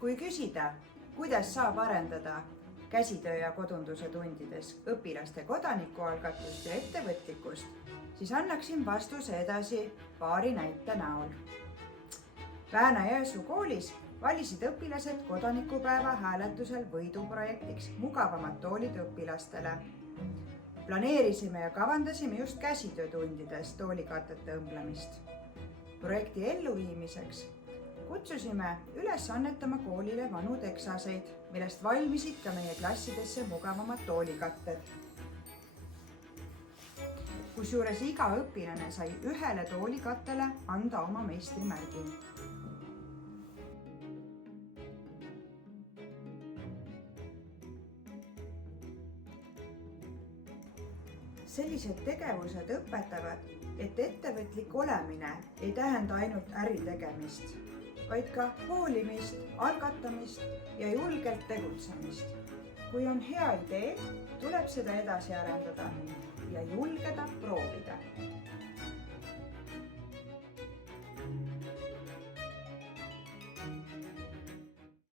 Kui küsida, kuidas saab arendada käsitöö ja kodunduse tundides õpilaste kodanikualgatust ja ettevõtlikkust, siis annaksin vastuse edasi paari näite näol. Väänä-Jõesuu koolis valisid õpilased kodanikupäeva hääletusel võiduprojektiks mugavamad toolid õpilastele. Planeerisime ja kavandasime just käsitöötundides toolikatete õmblemist. Projekti elluviimiseks kutsusime üles annetama koolile vanu teksaseid, millest valmisid ka meie klassidesse mugavamad toolikatted. Kusjuures iga õpilane sai ühele toolikattele anda oma meistrimärgi. Sellised tegevused õpetavad, et ettevõtlik olemine ei tähenda ainult äritegemist, vaid ka hoolimist, algatamist ja julgelt tegutsemist. Kui on hea idee, tuleb seda edasi arendada ja julgeda proovida.